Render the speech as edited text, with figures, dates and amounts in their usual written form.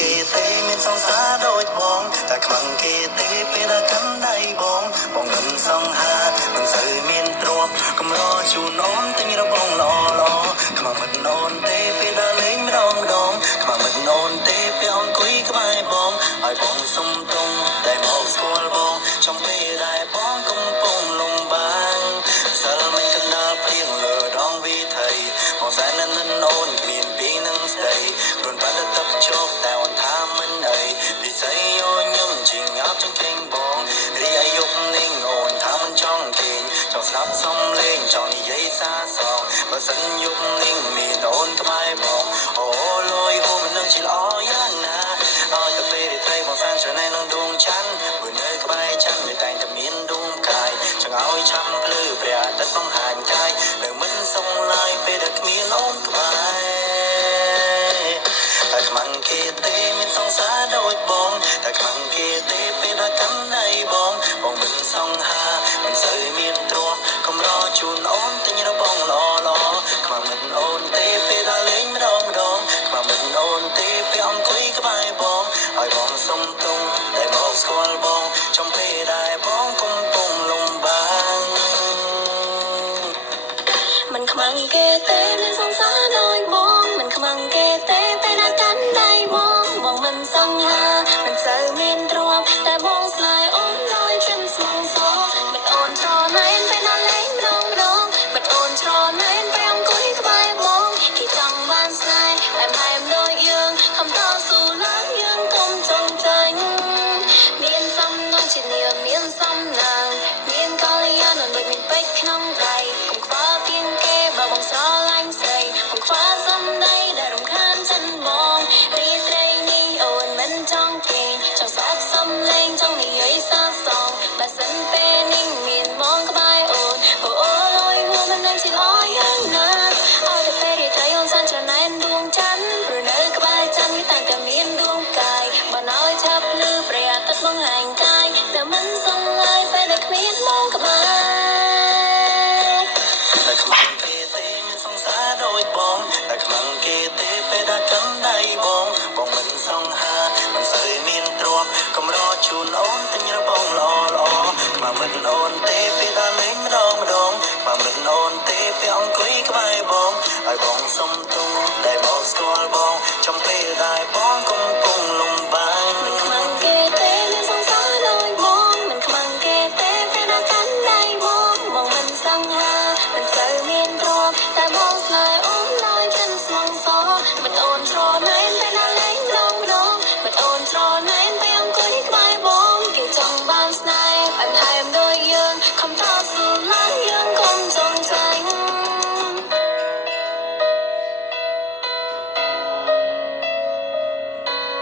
គេទេមានសង្សារដូចបងតែខ្មាំងគេទេពេលដែលកាន់ដៃបងមិនសង្ហាមិនសូវមានទ្រព្យកម្រជូនអូនទិញរបងល្អខ្មាំងមិនអូនទេពេលដែលលេងម្ដងខ្មាំងមិនអូនទេពេលអង្គុយក្បែរបងឲ្យបងសុំទងតែមកស្គាល់បងចំពេលដែលបងកំពុងលំបាកសិលមិនកណ្ដាលព្រៀងលើដងវិថីបងសែននឹងអូនគ្មានពីនឹងស្ដីរួនបាត់ទឹកជោគតែអូនថាមិនអីពិសីយោញឹមជីងអត់ចង្កេងបងរីឯយប់នេះអូនថាមិនចង់គេងចង់ស្ដាប់សំឡេងចង់និយាយសាសងបើសិនយប់នេះមានអូនក្បែរបងអូលយហូមនឹងជាល្អយ៉ាងណាឲ្យទៅពេលរាត្រីបងសានច្រើននឹងដួងច័ន្ទមួយនៅក្បែរច័ន្ទមិនតែងតែមានដួងកាយចង់ឲ្យឆាំភ្លឺព្រះអាទិត្យបង្ហាញកាយនៅមិនសុំឡើយពេលដែលគ្មានអូនក្បែរតែខ្មាំងគេទេមានសង្សារដូចបងតែខ្មាំងគេទេពេលដែលកាន់ដៃបងមិនសង្ហាមិនសូវមានទ្រព្យកម្រជូនអូនទិញរបងល្អខ្មាំងមិនអូនទេពេលដែលលេងម្ដងខ្មាំងមិនអូនទេពេលអង្គុយក្បែរបងឲ្យបងសុំទងតែមកស្គាល់បងចំពេលដែលបងកំពុងលំបាកមិនខ្មាំងគេទេមានសង្សារដូចបងមិនខ្មាំងគេទេពេលដែលកាន់ដៃបងមិនសង្ហាមិនសូវមានទ្រព្យតែបងស្នេហ៍អូនដោយចិនស្មងសមិនអូនច្រណែនពេលណាលេងម្ដងមិនអូនច្រណែនពេលអង្គុយក្បែរបងគេចង់បានស្នេហ៍តែដូចយើងខំតស៊ូឡើងយើងកុំចង់ចាញ់មានសំណងជានាមមានសំណាងមានកល្យានដូចមានពេជ្រក្នុងដៃកុំខ្វល់ពីគេបើបងស្រឡាញ់ស្រីកុំខ្វល់សំដីដែលរំខានចិនបងរីត្រីនេះអូនមិនចង់គេចង់សាប់សំលេងចង់និយាយសាសងបើសិនពេលនេះមានបងក្បែរអូនអូលយហួរមិននឹងជាល្អយ៉ាងណាឲ្យតែពេលរីត្រីអូនសានច្រណែនដួងច័ន្ទព្រោះនៅក្បែរច័ន្ទវាតែតែមានដួងកាយបើណឲ្យឆាប់ភ្លឺព្រះអាទិត្យបង្ហាញកាយតែមិនសង្ហើយពេលដែលគ្មានបងក្បែរតែខ្មាំងគេទេមានសង្សារដូចបងតែខ្មាំងគេទេពេលដែលកាន់ដៃបងមិនសង្ហាមិនសូវមានទ្រព្យកម្រជូនអូនទិញរបងល្អខ្មាំងមិនអូនទេពេលដែលលេងម្ដងខ្មាំងមិនអូនទេពេលអង្គុយក្បែរបងឲ្យបងសុំទងតែមកស្គាល់បងចំពេលដែលបង